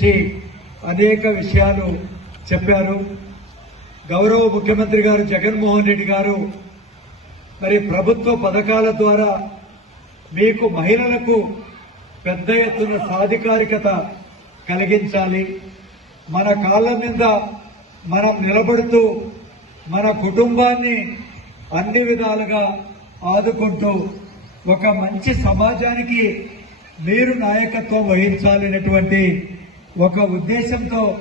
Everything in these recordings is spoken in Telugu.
గురించి అనేక విషయాలు చెప్పారు. గౌరవ ముఖ్యమంత్రి గారు జగన్మోహన్ రెడ్డి గారు మరి ప్రభుత్వ పథకాల ద్వారా మీకు మహిళలకు పెద్ద ఎత్తున సాధికారికత కలిగించాలి. మన కాళ్ళ మీద మనం నిలబడుతూ మన కుటుంబాన్ని అన్ని విధాలుగా ఆదుకుంటూ ఒక మంచి సమాజానికి మీరు నాయకత్వం వహించాలనేటువంటి ఒక ఉద్దేశంతో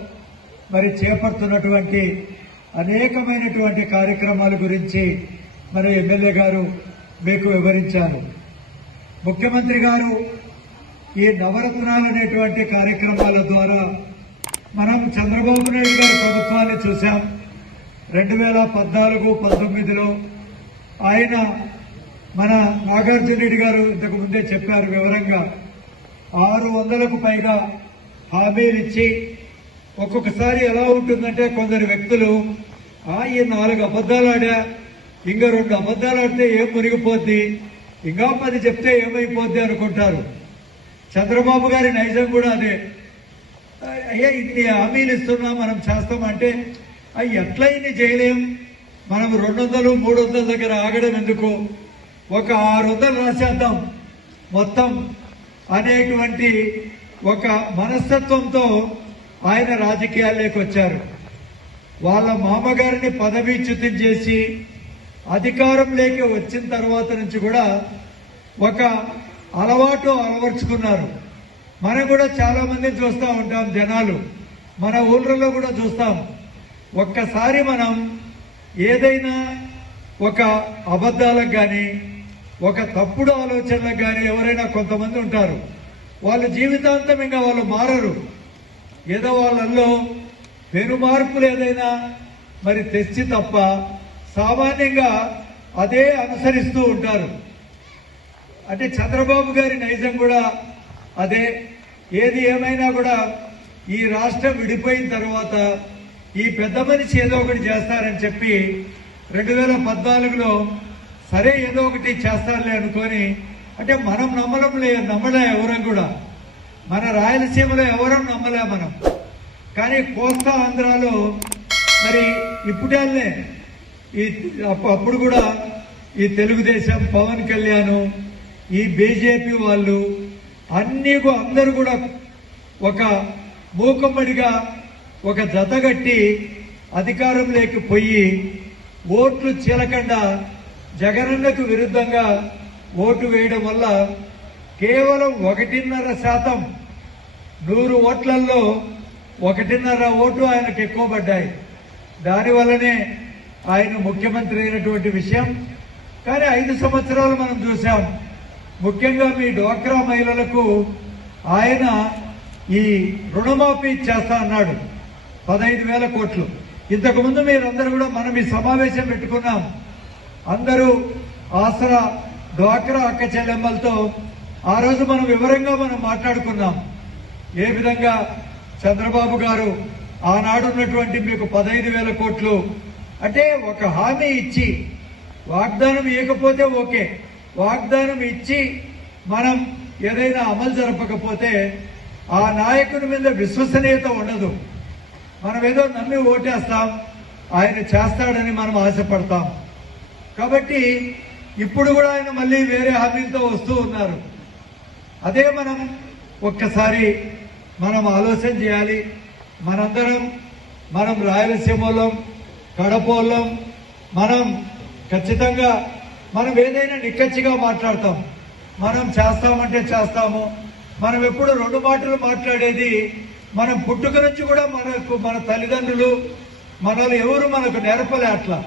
మరి చేపడుతున్నటువంటి అనేకమైనటువంటి కార్యక్రమాల గురించి మరి ఎమ్మెల్యే గారు మీకు వివరించారు. ముఖ్యమంత్రి గారు ఈ నవరత్నాలు అనేటువంటి కార్యక్రమాల ద్వారా మనం చంద్రబాబు నాయుడు గారి ప్రభుత్వాన్ని చూసాం రెండు వేల పద్నాలుగు పంతొమ్మిదిలో ఆయన మన నాగార్జున రెడ్డి గారు ఇంతకు ముందే చెప్పారు వివరంగా. ఆరు వందలకు పైగా హామీలు ఇచ్చి ఒక్కొక్కసారి ఎలా ఉంటుందంటే కొందరు వ్యక్తులు ఆ ఈ నాలుగు అబద్ధాలు ఆడా ఇంకా రెండు అబద్ధాలు ఆడితే ఏం మునిగిపోద్ది? ఇంకా పది చెప్తే ఏమైపోద్ది? అనుకుంటారు. చంద్రబాబు గారి నైజం కూడా అదే. అయ్యా ఇన్ని హామీలు ఇస్తున్నా మనం చేస్తామంటే అవి ఎట్లా ఇన్ని చేయలేం? మనం రెండు వందలు మూడు వందల దగ్గర ఆగడం ఎందుకు? ఒక ఆరు వందలు రాసేద్దాం మొత్తం అనేటువంటి ఒక మనస్తత్వంతో ఆయన రాజకీయాల్లోకి వచ్చారు. వాళ్ళ మామగారిని పదవీచ్యుతం చేసి అధికారంలోకి వచ్చిన తర్వాత నుంచి కూడా ఒక అలవాటు అలవర్చుకున్నారు. మనం కూడా చాలా మంది చూస్తూ ఉంటాం జనాలు. మన ఊళ్ళలో కూడా చూస్తాం. ఒక్కసారి మనం ఏదైనా ఒక అబద్ధాలకు కానీ ఒక తప్పుడు ఆలోచనలకు కానీ ఎవరైనా కొంతమంది ఉంటారు. వాళ్ళ జీవితాంతం ఇంకా వాళ్ళు మారరు. ఏదో వాళ్ళల్లో పెను మార్పులు ఏదైనా మరి తెచ్చి తప్ప సామాన్యంగా అదే అనుసరిస్తూ ఉంటారు. అంటే చంద్రబాబు గారి నైజం కూడా అదే. ఏది ఏమైనా కూడా ఈ రాష్ట్రం విడిపోయిన తర్వాత ఈ పెద్ద మనిషి ఏదో ఒకటి చేస్తారని చెప్పి రెండు వేల పద్నాలుగులో సరే ఏదో ఒకటి చేస్తారులే అనుకొని అంటే మనం నమ్మడం లే నమ్మలే ఎవరం కూడా. మన రాయలసీమలో ఎవరం నమ్మలే మనం. కానీ కోస్తా ఆంధ్రాలో మరి ఇప్పుడే ఈ అప్పుడు కూడా ఈ తెలుగుదేశం పవన్ కళ్యాణ్ ఈ బీజేపీ వాళ్ళు అన్ని అందరూ కూడా ఒక మూకమ్మడిగా ఒక జతగట్టి అధికారంలోకి పోయి ఓట్లు చీలకుండా జగనన్నకు విరుద్ధంగా ఓటు వేయడం వల్ల కేవలం ఒకటిన్నర శాతం నూరు ఓట్లలో ఒకటిన్నర ఓటు ఆయనకు ఎక్కువ పడ్డాయి. దానివల్లనే ఆయన ముఖ్యమంత్రి అయినటువంటి విషయం. కానీ ఐదు సంవత్సరాలు మనం చూసాం ముఖ్యంగా మీ డ్వాక్రా మహిళలకు ఆయన ఈ రుణమాఫీ చేస్తా అన్నాడు. పదహైదు వేల కోట్లు. ఇంతకుముందు మీరందరూ కూడా మనం ఈ సమావేశం పెట్టుకున్నాం. అందరూ ఆసరా డ్వాక్రా అక్క చెల్లెమ్మలతో ఆ రోజు మనం వివరంగా మనం మాట్లాడుకున్నాం ఏ విధంగా చంద్రబాబు గారు ఆనాడు ఉన్నటువంటి మీకు పదహైదు వేల కోట్లు అంటే ఒక హామీ ఇచ్చి వాగ్దానం ఇవ్వకపోతే ఓకే. వాగ్దానం ఇచ్చి మనం ఏదైనా అమలు జరపకపోతే ఆ నాయకుని మీద విశ్వసనీయత ఉండదు. మనం ఏదో నమ్మి ఓటేస్తాం ఆయన చేస్తాడని మనం ఆశపడతాం. కాబట్టి ఇప్పుడు కూడా ఆయన మళ్ళీ వేరే హామీలతో వస్తూ ఉన్నారు. అదే మనం ఒక్కసారి మనం ఆలోచన చేయాలి. మనందరం మనం రాయలసీమలో కడపోలం మనం ఖచ్చితంగా మనం ఏదైనా నిక్కచ్చిగా మాట్లాడతాం. మనం చేస్తామంటే చేస్తాము. మనం ఎప్పుడు రెండు మాటలు మాట్లాడేది మనం పుట్టుక నుంచి కూడా మనకు మన తల్లిదండ్రులు మనల్ని ఎవరు మనకు నేర్పలే అట్లా.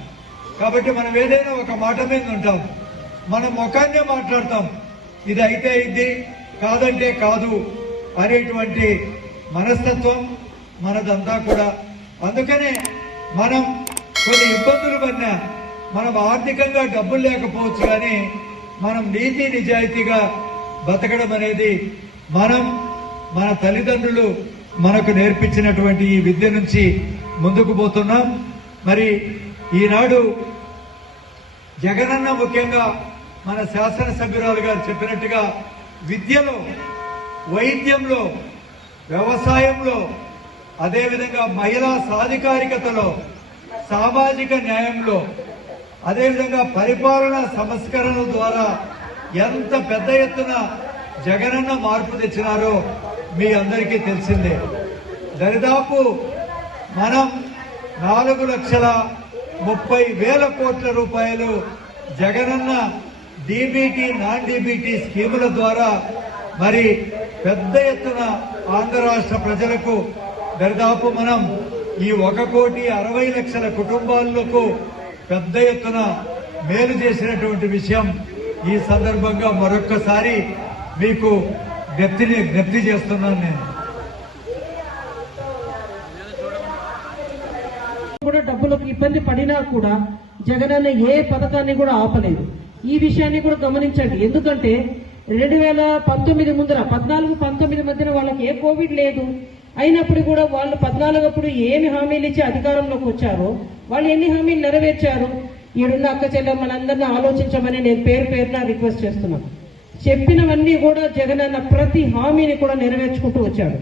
కాబట్టి మనం ఏదైనా ఒక మాట మీద ఉంటాం. మన ముఖాన్నే మాట్లాడతాం. ఇది అయితే ఇది కాదంటే కాదు అనేటువంటి మనస్తత్వం మనదంతా కూడా. అందుకనే మనం కొన్ని ఇబ్బందులు పడినా మనం ఆర్థికంగా డబ్బులు లేకపోవచ్చు కానీ మనం నీతి నిజాయితీగా బతకడం అనేది మనం మన తల్లిదండ్రులు మనకు నేర్పించినటువంటి ఈ విద్య నుంచి ముందుకు పోతున్నాం. మరి ఈనాడు జగనన్న ముఖ్యంగా మన శాసనసభ్యురాలు గారు చెప్పినట్టుగా విద్యలో వైద్యంలో వ్యవసాయంలో అదేవిధంగా మహిళా సాధికారికతలో సామాజిక న్యాయంలో అదేవిధంగా పరిపాలన సంస్కరణల ద్వారా ఎంత పెద్ద ఎత్తున జగనన్న మార్పు తెచ్చినారో మీ అందరికీ తెలిసిందే. దరిదాపు మనం నాలుగు లక్షల ముప్పై వేల కోట్ల రూపాయలు జగనన్న డీబీటీ నాన్ డీబీటీ స్కీముల ద్వారా మరి పెద్ద ఎత్తున ఆంధ్ర రాష్ట్ర ప్రజలకు దరిదాపు మనం ఈ ఒక కోటి అరవై లక్షల కుటుంబాలకు పెద్ద ఎత్తున మేలు చేసినటువంటి విషయం ఈ సందర్భంగా మరొక్కసారి మీకు జ్ఞప్తిని జ్ఞప్తి చేస్తున్నాను నేను. కూడా డబ్బులకు ఇబ్బంది పడినా కూడా జగనన్న ఏ పథకాన్ని కూడా ఆపలేదు. ఈ విషయాన్ని కూడా గమనించండి. ఎందుకంటే రెండు వేల పంతొమ్మిది ముందర పద్నాలుగు పంతొమ్మిది మధ్యన వాళ్ళకి ఏ కోవిడ్ లేదు. అయినప్పుడు కూడా వాళ్ళు పద్నాలుగు అప్పుడు ఏమి హామీలు ఇచ్చి అధికారంలోకి వచ్చారో వాళ్ళు ఎన్ని హామీలు నెరవేర్చారు ఈడున్న అక్క చెల్లెమ్మలందరినీ ఆలోచించమని నేను పేరు పేరున రిక్వెస్ట్ చేస్తున్నాను. చెప్పినవన్నీ కూడా జగన్ అన్న ప్రతి హామీని కూడా నెరవేర్చుకుంటూ వచ్చాడు.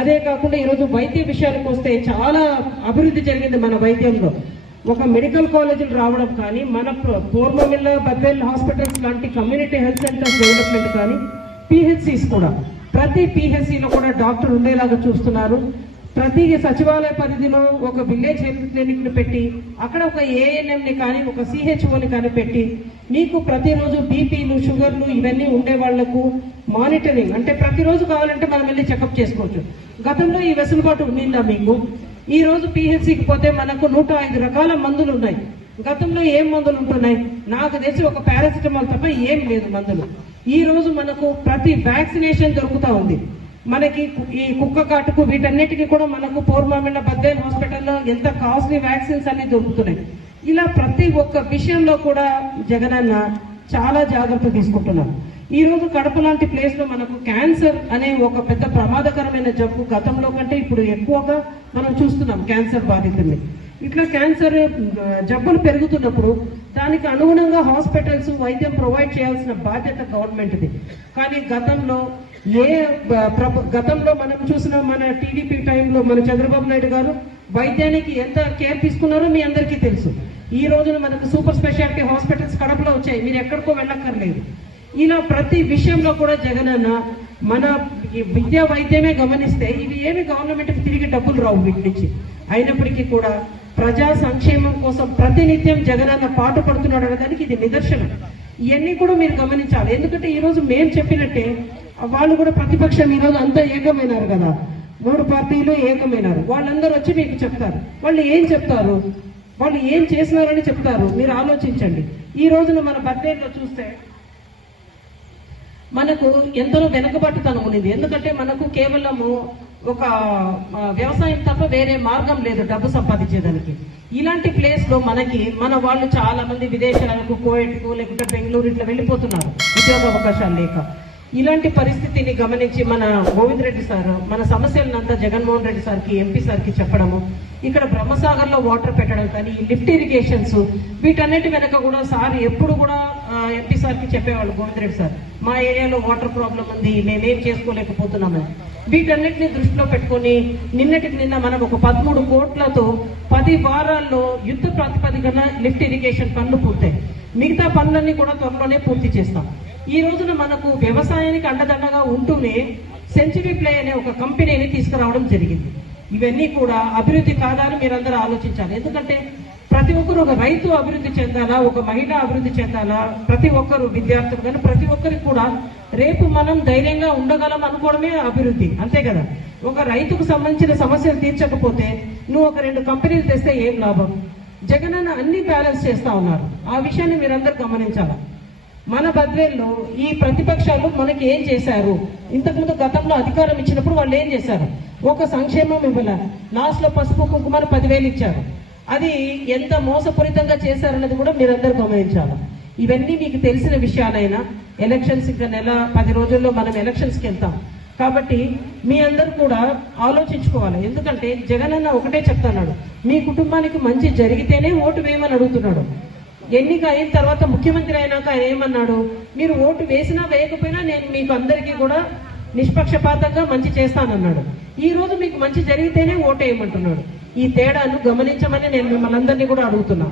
అదే కాకుండా ఈరోజు వైద్య విషయానికి వస్తే చాలా అభివృద్ధి జరిగింది మన వైద్యంలో. ఒక మెడికల్ కాలేజీలు రావడం కానీ మన పూర్వమిల్ల బద్వేల్ హాస్పిటల్స్ లాంటి కమ్యూనిటీ హెల్త్ సెంటర్స్ డెవలప్మెంట్ కానీ పిహెచ్సిస్ కూడా ప్రతి పిహెచ్సిలో కూడా డాక్టర్ ఉండేలాగా చూస్తున్నారు. ప్రతి సచివాలయ పరిధిలో ఒక విలేజ్ హెల్త్ క్లినిక్ని పెట్టి అక్కడ ఒక ఏఎన్ఎంని కానీ ఒక సిహెచ్ఓని కానీ పెట్టి మీకు ప్రతిరోజు బీపీలు షుగర్లు ఇవన్నీ ఉండే వాళ్ళకు మానిటరింగ్ అంటే ప్రతిరోజు కావాలంటే మనం వెళ్ళి చెకప్ చేసుకోవచ్చు. గతంలో ఈ వెసులుబాటు ఉండిందా మీకు? ఈ రోజు పిహెచ్సికి పోతే మనకు నూట ఐదు రకాల మందులు ఉన్నాయి. గతంలో ఏం మందులు ఉంటున్నాయి? నాకు తెలిసి ఒక పారాసిటమాల్ తప్ప ఏం లేదు మందులు. ఈ రోజు మనకు ప్రతి వ్యాక్సినేషన్ దొరుకుతా ఉంది. మనకి ఈ కుక్క కాటుకు వీటన్నిటికీ కూడా మనకు పూర్వమిన్న బద్దేన్ హాస్పిటల్లో ఎంత కాస్ట్లీ వ్యాక్సిన్స్ అన్ని దొరుకుతున్నాయి. ఇలా ప్రతి ఒక్క విషయంలో కూడా జగనన్న చాలా జాగ్రత్త తీసుకుంటున్నారు. ఈ రోజు కడప లాంటి ప్లేస్లో మనకు క్యాన్సర్ అనే ఒక పెద్ద ప్రమాదకరమైన జబ్బు గతంలో కంటే ఇప్పుడు ఎక్కువగా మనం చూస్తున్నాం క్యాన్సర్ బాధితుల్ని. ఇట్లా క్యాన్సర్ జబ్బులు పెరుగుతున్నప్పుడు దానికి అనుగుణంగా హాస్పిటల్స్ వైద్యం ప్రొవైడ్ చేయాల్సిన బాధ్యత గవర్నమెంట్ది. కానీ గతంలో ఏ ప్రభు- గతంలో మనం చూసిన మన టీడీపీ టైంలో మన చంద్రబాబు నాయుడు గారు వైద్యానికి ఎంత కేర్ తీసుకున్నారో మీ అందరికీ తెలుసు. ఈ రోజున మనకు సూపర్ స్పెషాలిటీ హాస్పిటల్స్ కడపలో వచ్చాయి. మీరు ఎక్కడికో వెళ్ళక్కర్లేదు. ఇలా ప్రతి విషయంలో కూడా జగనన్న మన ఈ విద్యా వైద్యమే గమనిస్తే ఇవి ఏమి గవర్నమెంట్ తిరిగి డబ్బులు రావు వీటి నుంచి అయినప్పటికీ కూడా ప్రజా సంక్షేమం కోసం ప్రతినిత్యం జగనన్న పాటు పడుతున్నాడు అనడానికి ఇది నిదర్శనం. ఇవన్నీ కూడా మీరు గమనించాలి. ఎందుకంటే ఈ రోజు మేము చెప్పినట్టే వాళ్ళు కూడా ప్రతిపక్షం ఈరోజు రోజు అంతా ఏకమైనారు కదా. మూడు పార్టీలు ఏకమైనారు. వాళ్ళందరూ వచ్చి మీకు చెప్తారు. వాళ్ళు ఏం చెప్తారు? వాళ్ళు ఏం చేసినారని చెప్తారు. మీరు ఆలోచించండి. ఈ రోజున మన బర్త్డేలో చూస్తే మనకు ఎంతో వెనుకబట్టుతనం ఉన్నది. ఎందుకంటే మనకు కేవలము ఒక వ్యవసాయం తప్ప వేరే మార్గం లేదు డబ్బు సంపాదించేదానికి. ఇలాంటి ప్లేస్లో మనకి మన వాళ్ళు చాలా మంది విదేశాలకు కోయట్కు లేకుంటే బెంగళూరు ఇట్లా వెళ్ళిపోతున్నారు. ఉద్యోగ అవకాశాలు లేక. ఇలాంటి పరిస్థితిని గమనించి మన గోవింద్ రెడ్డి సార్ మన సమస్యలనంతా జగన్మోహన్ రెడ్డి సార్కి ఎంపీ సార్కి చెప్పడము ఇక్కడ బ్రహ్మసాగర్లో వాటర్ పెట్టడం కానీ లిఫ్ట్ ఇరిగేషన్స్ వీటన్నిటి వెనక కూడా సార్ ఎప్పుడు కూడా ఎంపీ సార్కి చెప్పేవాళ్ళు గోవింద్ రెడ్డి సార్. మా ఏరియాలో వాటర్ ప్రాబ్లం ఉంది మేమేం చేసుకోలేకపోతున్నాము. వీటన్నిటిని దృష్టిలో పెట్టుకొని నిన్నటికి నిన్న మనం ఒక పదమూడు కోట్లతో పది వారాల్లో యుద్ధ ప్రాతిపదికన లిఫ్ట్ ఇరిగేషన్ పనులు పూర్తయి. మిగతా పనులన్నీ కూడా త్వరలోనే పూర్తి చేస్తాం. ఈ రోజున మనకు వ్యవసాయానికి అండదండగా ఉంటూనే సెంచరీ ప్లే అనే ఒక కంపెనీని తీసుకురావడం జరిగింది. ఇవన్నీ కూడా అభివృద్ధి కాదని మీరందరూ ఆలోచించాలి. ఎందుకంటే ప్రతి ఒక్కరు ఒక రైతు అభివృద్ధి చెందాలా? ఒక మహిళ అభివృద్ధి చెందాలా? ప్రతి ఒక్కరు విద్యార్థులు కానీ ప్రతి ఒక్కరికి కూడా రేపు మనం ధైర్యంగా ఉండగలం అనుకోవడమే అభివృద్ధి. అంతే కదా? ఒక రైతుకు సంబంధించిన సమస్యలు తీర్చకపోతే నువ్వు ఒక రెండు కంపెనీలు తెస్తే ఏం లాభం? జగన్ అన్న అన్ని బ్యాలెన్స్ చేస్తా ఉన్నారు. ఆ విషయాన్ని మీరందరూ గమనించాలా? మన బద్వేల్లో ఈ ప్రతిపక్షాలు మనకి ఏం చేశారు? ఇంతకుముందు గతంలో అధికారం ఇచ్చినప్పుడు వాళ్ళు ఏం చేశారు? ఒక సంక్షేమం ఇవ్వాల? లాస్ట్లో పసుపు కుంకుమను పదివేలు ఇచ్చారు. అది ఎంత మోసపూరితంగా చేశారన్నది కూడా మీరందరూ గమనించాలి. ఇవన్నీ మీకు తెలిసిన విషయాలైనా ఎలక్షన్స్ ఇంకా నెల పది రోజుల్లో మనం ఎలక్షన్స్కి వెళ్తాం. కాబట్టి మీ అందరూ కూడా ఆలోచించుకోవాలి. ఎందుకంటే జగన్ అన్న ఒకటే చెప్తున్నాడు మీ కుటుంబానికి మంచి జరిగితేనే ఓటు వేయమని అడుగుతున్నాడు. ఎన్నిక అయిన తర్వాత ముఖ్యమంత్రి అయినాక ఆయన ఏమన్నాడు? మీరు ఓటు వేసినా వేయకపోయినా నేను మీకు అందరికీ కూడా నిష్పక్షపాతంగా మంచి చేస్తానన్నాడు. ఈ రోజు మీకు మంచి జరిగితేనే ఓటు వేయమంటున్నాడు. ఈ తేడాను గమనించమని నేను మిమ్మల్ని అందరినీ కూడా అడుగుతున్నా.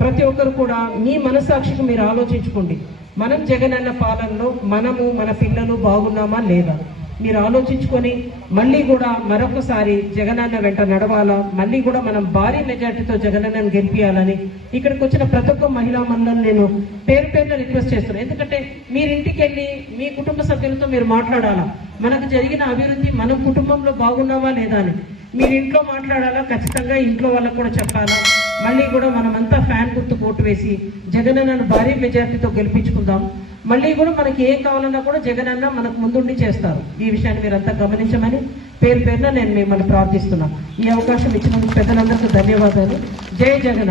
ప్రతి ఒక్కరు కూడా మీ మనస్సాక్షికి మీరు ఆలోచించుకోండి. మనం జగనన్న పాలనలో మనము మన పిల్లలు బాగున్నామా లేదా? మీరు ఆలోచించుకొని మళ్ళీ కూడా మరొకసారి జగనన్న వెంట నడవాలా? మళ్ళీ కూడా మనం భారీ మెజార్టీతో జగనన్నను గెలిపియాలని ఇక్కడికి వచ్చిన ప్రతి ఒక్క మహిళా మండలి నేను పేరు పేరున రిక్వెస్ట్ చేస్తున్నాను. ఎందుకంటే మీరు ఇంటికి వెళ్ళి మీ కుటుంబ సభ్యులతో మీరు మాట్లాడాలా? మనకు జరిగిన అభివృద్ధి మన కుటుంబంలో బాగున్నావా లేదా అని. మీరు ఇంట్లో మాట్లాడాలా? ఖచ్చితంగా ఇంట్లో వాళ్ళకు కూడా చెప్పాలా? మళ్ళీ కూడా మనమంతా ఫ్యాన్ గుర్తు ఓటు వేసి జగనన్నను భారీ మెజార్టీతో గెలిపించుకుందాం. మళ్ళీ కూడా మనకి ఏం కావాలన్నా కూడా జగన్ అన్న మనకు ముందుండి చేస్తారు. ఈ విషయాన్ని మీరంతా గమనించమని పేరు పేరున నేను మిమ్మల్ని ప్రార్థిస్తున్నా. ఈ అవకాశం ఇచ్చినందుకు పెద్దలందరికీ ధన్యవాదాలు. జై అన్న